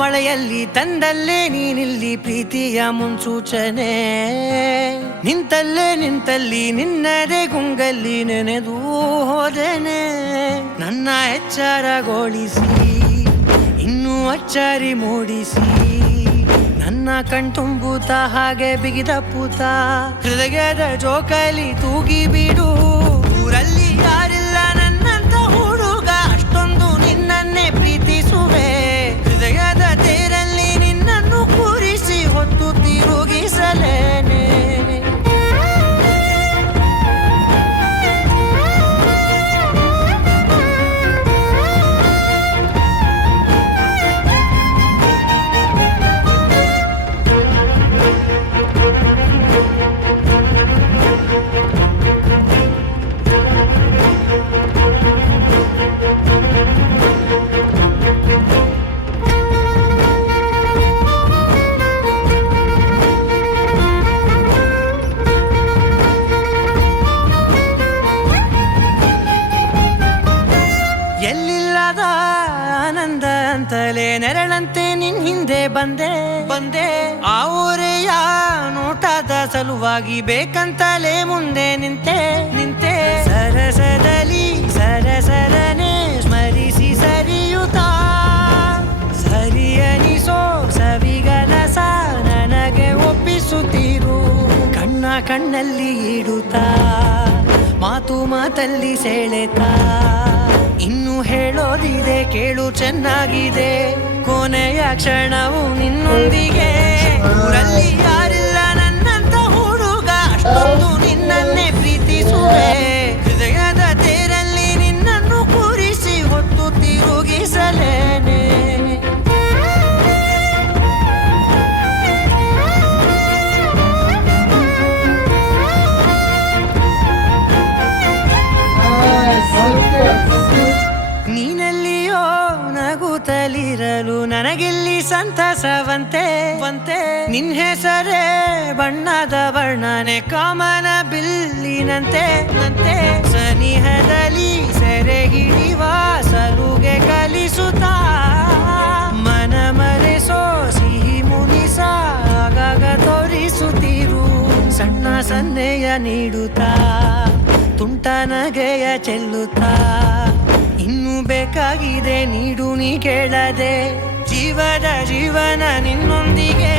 ಮಳೆಯಲ್ಲಿ ತಂದಲ್ಲೇ ನೀನಿಲ್ಲಿ ಪ್ರೀತಿಯ ಮುನ್ಸೂಚನೆ, ನಿಂತಲ್ಲಿ ನಿನ್ನದೇ ಗುಂಗಲ್ಲಿ ನೆನೆದು ಹೋದನೆ. ನನ್ನ ಎಚ್ಚರಗೊಳಿಸಿ ಇನ್ನೂ ಅಚ್ಚರಿ ಮೂಡಿಸಿ, ನನ್ನ ಕಣ್ತುಂಬುತ್ತ ಹಾಗೆ ಬಿಗಿದ ಪೂತ ಹೃದಯದ ಜೋಕಾಲಿ ತೂಗಿ ಬಿಡು. ಊರಲ್ಲಿ ಯಾರಿಲ್ಲ ನನ್ನಂತ ಹುಡುಗ, ಅಷ್ಟೊಂದು ನಿನ್ನನ್ನೇ ಪ್ರೀತಿಸುವೆ. ಹೃದಯದ ತೇರಲ್ಲಿ ನಿನ್ನನ್ನು ಕೂರಿಸಿ ಹೊತ್ತು ತಿರುಗಿಸಲೇನೆ. ಎಲ್ಲಿಲ್ಲದ ಆನಂದ ಅಂತಲೇ ನೆರಳಂತೆ ನಿನ್ ಹಿಂದೆ ಬಂದೆ. ಆ ಊರೆಯ ನೋಟದ ಸಲುವಾಗಿ ಬೇಕಂತಲೇ ಮುಂದೆ ನಿಂತೆ. ಸರಸದಲ್ಲಿ ಸರಸರನೆ ಸ್ಮರಿಸಿ ಸರಿಯುತ್ತಾ, ಸರಿಯನಿಸೋ ಸವಿಗನಸ ನನಗೆ ಒಪ್ಪಿಸುತ್ತೀರು. ಕಣ್ಣಲ್ಲಿ ಇಡುತ್ತಾ, ಮಾತಲ್ಲಿ ಸೆಳೆತಾ, ಇನ್ನು ಹೇಳೋದಿದೆ ಕೇಳು ಚೆನ್ನಾಗಿದೆ. ಕೊನೆಯ ಕ್ಷಣವು ನಿನ್ನೊಂದಿಗೆ. ಊರಲ್ಲಿ ಯಾರಿಲ್ಲ ನನ್ನಂತ ಹುಡುಗ, ಅಷ್ಟೊಂದು ನಿನ್ನನ್ನೇ ಪ್ರೀತಿಸುವೆ. ಹೃದಯದ ತೇರಲ್ಲಿ ನಿನ್ನನ್ನು ಕೂರಿಸಿ ಹೊತ್ತು ತಿರುಗಿಸಲೇನೆ. ನೀನೆಲ್ಲಿಯೋ ನಗುತ್ತಲಿರಲು ನನಗಿಲ್ಲಿ ಸಂತಸವಂತೆ. ನಿನ್ ಹೆಸರೇ ಬಣ್ಣದ ವರ್ಣನೆ ಕಾಮನ ಬಿಲ್ಲಿನಂತೆ. ಸನಿಹದಲ್ಲಿ ಸೆರೆ ಹಿಡಿಯುವ ಸಲುಗೆ ಕಲಿಸುತ್ತಾ, ಮನ ಮರೆಸೋ ಸಿಹಿ ಮುನಿಸ ಆಗಾಗ ತೋರಿಸುತ್ತೀರು. ಸಣ್ಣ ಸನ್ನೆಯ ನೀಡುತ್ತಾ, ತುಂಟ ನಗೆಯ ಚೆಲ್ಲುತ್ತಾ, ಇನ್ನೂ ಬೇಕಾಗಿದೆ ನೀಡು ನೀ ಕೇಳದೆ. ಜೀವನ ನಿನ್ನೊಂದಿಗೆ.